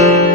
thank you